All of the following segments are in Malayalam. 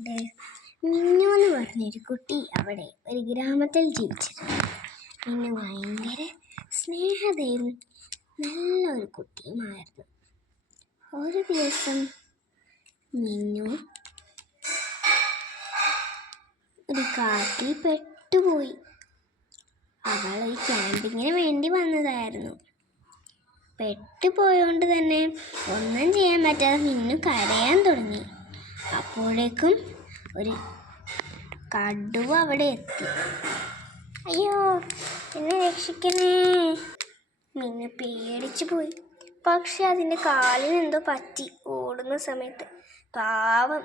മിന്നു എന്ന് പറഞ്ഞൊരു കുട്ടി അവിടെ ഒരു ഗ്രാമത്തിൽ ജീവിച്ചിരുന്നു. മിന്നു ഭയങ്കര സ്നേഹതയും നല്ലൊരു കുട്ടിയുമായിരുന്നു. ഒരു ദിവസം മിന്നു ഒരു കാട്ടിൽ പെട്ടുപോയി. അവൾ ഒരു ക്യാമ്പിങ്ങിന് വേണ്ടി വന്നതായിരുന്നു. പെട്ടുപോയോണ്ട് തന്നെ ഒന്നും ചെയ്യാൻ പറ്റാതെ മിന്നു കരയാൻ തുടങ്ങി. അപ്പോഴേക്കും ഒരു കടുവ അവിടെ എത്തി. അയ്യോ, എന്നെ രക്ഷിക്കണേ! മിന്നു പേടിച്ചു പോയി. പക്ഷെ അതിൻ്റെ കാലിന് എന്തോ പറ്റി ഓടുന്ന സമയത്ത്. പാവം,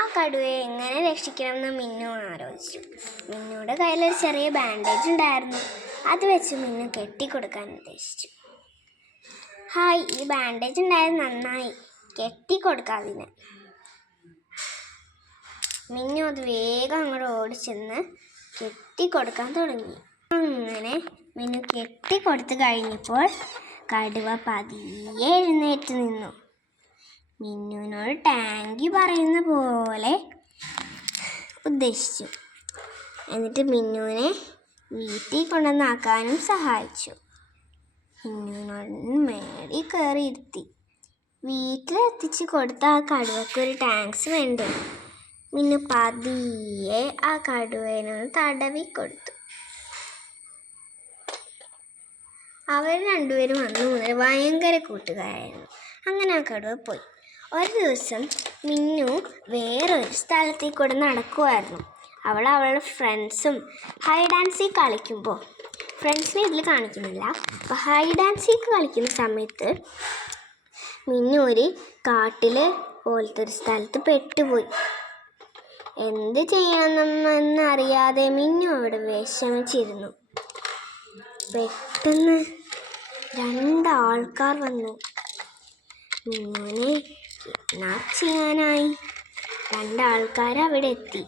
ആ കടുവയെ എങ്ങനെ രക്ഷിക്കണമെന്ന് മിന്നു ആലോചിച്ചു. മിന്നുയുടെ കയ്യിലൊരു ചെറിയ ബാൻഡേജ് ഉണ്ടായിരുന്നു. അത് വെച്ച് മിന്നു കെട്ടിക്കൊടുക്കാൻ ഉദ്ദേശിച്ചു. ഹായ്, ഈ ബാൻഡേജ് ഉണ്ടായത് നന്നായി, കെട്ടിക്കൊടുക്കാതിന്. മിന്നു അത് വേഗം അങ്ങോട്ട് ഓടിച്ചെന്ന് കെട്ടിക്കൊടുക്കാൻ തുടങ്ങി. അങ്ങനെ മിന്നു കെട്ടിക്കൊടുത്ത് കഴിഞ്ഞപ്പോൾ കടുവ പതിയെ എഴുന്നേറ്റ് നിന്നു. മിന്നുവിനോട് ടാങ്കി പറയുന്ന പോലെ ഉദ്ദേശിച്ചു. എന്നിട്ട് മിന്നുവിനെ വീട്ടിൽ കൊണ്ടുവന്നാക്കാനും സഹായിച്ചു. മിന്നുവിനോട് മേടി കയറി ഇരുത്തി. വീട്ടിലെത്തിച്ച് കൊടുത്ത ആ കടുവയ്ക്കൊരു ടാങ്ക്സ് വേണ്ടേ. മിന്നു പതിയെ ആ കടുവേനൊന്ന് തടവി കൊടുത്തു. അവർ രണ്ടുപേരും അന്ന് മുതൽ ഭയങ്കര കൂട്ടുകാരായിരുന്നു. അങ്ങനെ ആ കടുവ പോയി. ഒരു ദിവസം മിന്നു വേറൊരു സ്ഥലത്തേക്കൂടെ നടക്കുമായിരുന്നു. അവളുടെ ഫ്രണ്ട്സും ഹൈഡ് ആൻഡ് സീക്ക് കളിക്കുമ്പോൾ, ഫ്രണ്ട്സിനെ ഇതിൽ കാണിക്കുന്നില്ല, അപ്പോൾ ഹൈഡ് ആൻഡ് സീക്ക് കളിക്കുന്ന സമയത്ത് മിന്നു ഒരു കാട്ടിൽ പോലത്തെ ഒരു സ്ഥലത്ത് പെട്ടുപോയി. എന്ത് ചെയ്യണമെന്നറിയാതെ മിന്നു അവിടെ വിഷമിച്ചിരുന്നു. പെട്ടെന്ന് രണ്ടാൾക്കാർ വന്നു. മിന്നുവിനെ കിഡ്നാപ്പ് ചെയ്യാനായി രണ്ടാൾക്കാർ അവിടെ എത്തി.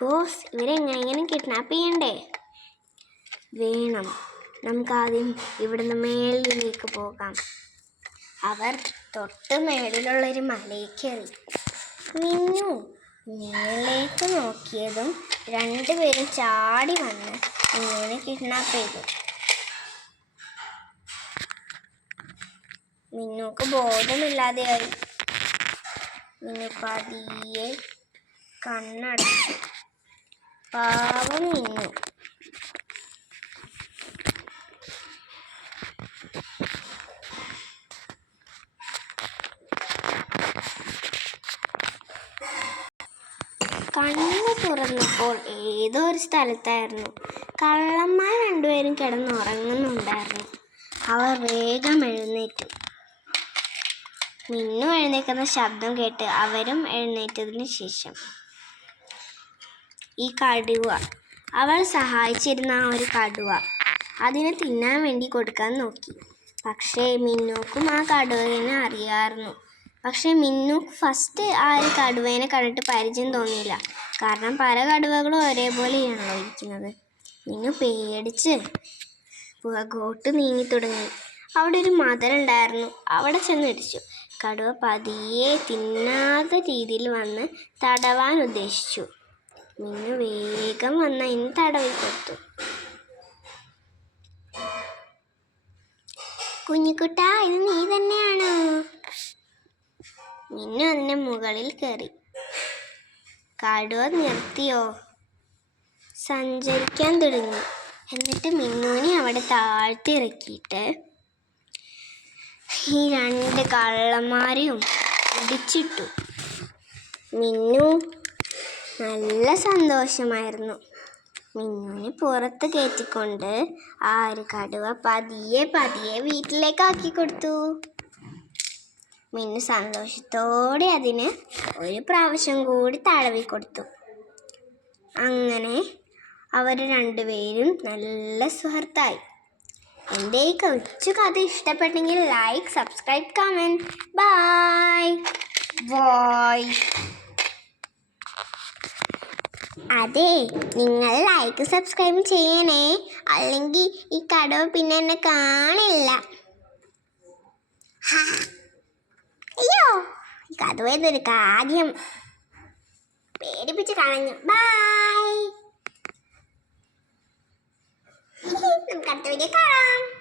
ബോസ്, ഇവരെങ്ങനെ കിഡ്നാപ്പ് ചെയ്യണ്ടേ? വേണം, നമുക്കാദ്യം ഇവിടുന്ന് മേളിലേക്ക് പോകാം. അവർ തൊട്ട് മേളിലുള്ളൊരു മലയിൽ കയറി. മിന്നു മേളിലേക്ക് നോക്കിയതും രണ്ടുപേരും ചാടി വന്ന് മിന്നുവിനെ കിഡ്നാപ്പ് ചെയ്തു. മിന്നുക്ക് ബോധമില്ലാതെയായി. മിന്നു പതിയെ കണ്ണടച്ചു. പാവം മിന്നു. കണ്ണ് തുറന്നപ്പോൾ ഏതോ ഒരു സ്ഥലത്തായിരുന്നു. കള്ളന്മാർ രണ്ടുപേരും കിടന്നുറങ്ങുന്നുണ്ടായിരുന്നു. അവർ വേഗം എഴുന്നേറ്റു. മിന്നു എഴുന്നേൽക്കുന്ന ശബ്ദം കേട്ട് അവരും എഴുന്നേറ്റതിന് ശേഷം ഈ കടുവ, അവൾ സഹായിച്ചിരുന്ന ആ ഒരു കടുവ, അതിനെ തിന്നാൻ വേണ്ടി കൊടുക്കാൻ നോക്കി. പക്ഷേ മിന്നുക്കും ആ കടുവേനെ അറിയാമായിരുന്നു. പക്ഷെ മിന്നു ഫസ്റ്റ് ആ ഒരു കടുവേനെ കണ്ടിട്ട് പരിചയം തോന്നിയില്ല. കാരണം പല കടുവകളും ഒരേപോലെയാണല്ലോ ഇരിക്കുന്നത്. മിന്നു പേടിച്ച് പുറകോട്ട് നീങ്ങി തുടങ്ങി. അവിടെ ഒരു മതിലുണ്ടായിരുന്നു. അവിടെ ചെന്നിടിച്ചു. കടുവ പതിയെ തിന്നാത്ത രീതിയിൽ വന്ന് തടവാൻ ഉദ്ദേശിച്ചു. മിന്നു വേഗം വന്ന് അതിന് തടവി കൊടുത്തു. കുഞ്ഞിക്കുട്ട, ഇത് നീ തന്നെയാണോ? മിന്നു അതിൻ്റെ മുകളിൽ കയറി. കടുവ നിർത്തിയോ, സഞ്ചരിക്കാൻ തുടങ്ങി. എന്നിട്ട് മിന്നുവിനെ അവിടെ താഴ്ത്തിയിറക്കിയിട്ട് ഈ രണ്ട് കള്ളന്മാരെയും ഇടിച്ചിട്ടു. മിന്നു നല്ല സന്തോഷമായിരുന്നു. മിന്നുവിനെ പുറത്ത് കയറ്റിക്കൊണ്ട് ആ ഒരു കടുവ പതിയെ പതിയെ വീട്ടിലേക്കാക്കി കൊടുത്തു. മിന്നു സന്തോഷത്തോടെ അതിന് ഒരു പ്രാവശ്യം കൂടി തടവി കൊടുത്തു. അങ്ങനെ അവർ രണ്ടുപേരും നല്ല സുഹൃത്തായി. എൻ്റെ ഈ കൊച്ചു കഥ ഇഷ്ടപ്പെട്ടെങ്കിൽ like, subscribe, comment. Bye bye. അതെ, നിങ്ങൾ ലൈക്ക് സബ്സ്ക്രൈബ് ചെയ്യണേ, അല്ലെങ്കിൽ ഈ കടുവ പിന്നെ എന്നെ കാണില്ല. കടുവയുടെ കാര്യം പേടിപ്പിച്ച് കളഞ്ഞു. ബൈ. നമുക്ക് അടുത്ത വീഡിയോ കാണാം.